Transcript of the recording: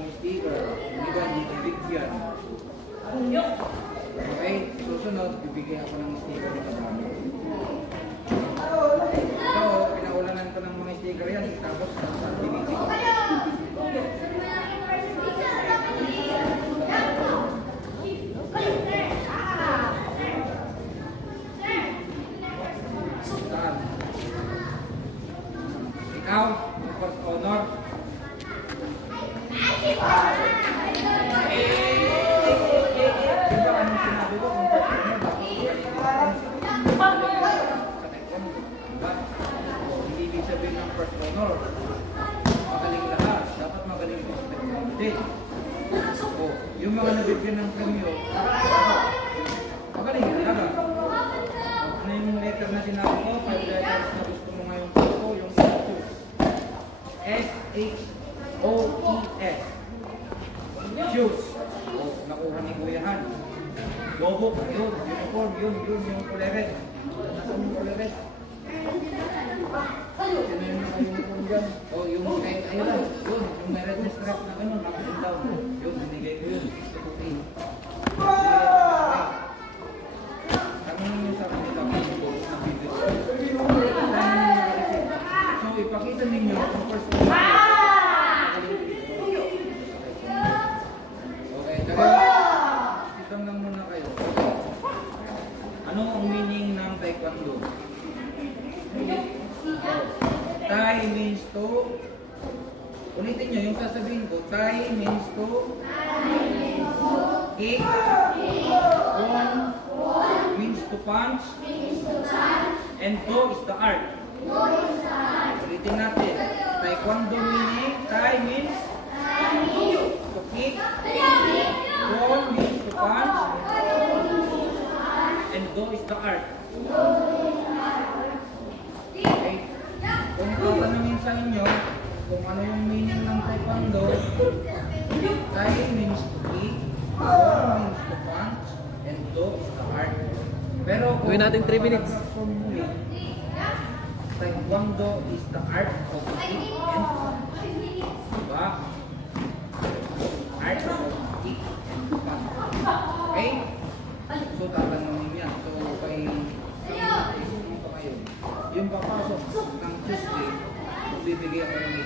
yung sticker. Yung iba hindi ko bigyan. Okay, susunod, bibigyan ako ng sticker na marami. So, pinaulanan ko ng mga sticker yan, tapos binigyan ko. Ikaw, first honor. Hindi ibig sabihin ng first honor. Magaling lahat. Dapat magaling ko sa technology. Yung mga nabibigyan ng premyo, magaling talaga. Ano yung letter na sinabi ko? 5 letters na gusto mo ngayon po, yung S-H-O-E-S. Shoes. Nakuha ni Kuyahan. Lobok, yun. Uniform, yun. Yung kuleret. Nasaan yung kuleret? Sino yung uniform dyan? Yung ayun lang. Yun. Yung meron na strap na gano'n. Nakapin down. Yun, binigay ko yun. Okay. Tanong nyo sa kanila kung ito ang video. So, ipakita ninyo kung first of all. Ano ang meaning ng Taekwondo? Tai means to. Ulitin nyo yung sasabihin ko. Tai means to. Kick. Won means to punch. And to is the art. Ulitin natin. Taekwondo meaning. Tai means to kick. Won means to punch. And do is the art. Okay? Kung tatanungin sa inyo kung ano yung meaning ng Taekwondo, Tai means to kick, Won means to punch, and do is the art. Pero kung gawin natin 3 minutes. Taekwondo is the art of kick and punch. Diba? Art of kick and punch. Okay? So, tatanungin yan. So, kay yung papasok ng Tuesday, bibigyan ko ng